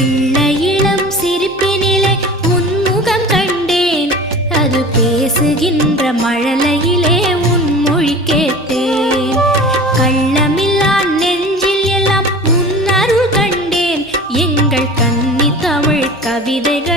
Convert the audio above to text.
பிள்ளையிளம் சிரிப்பினிலே உன்முகம் கண்டேன். அது பேசுகின்ற மழலையிலே உன் மொழி கேட்டேன். கள்ளமில்லா நெஞ்சில் எல்லாம் உன் அருள் கண்டேன். எங்கள் கன்னி தமிழ் கவிதைகள்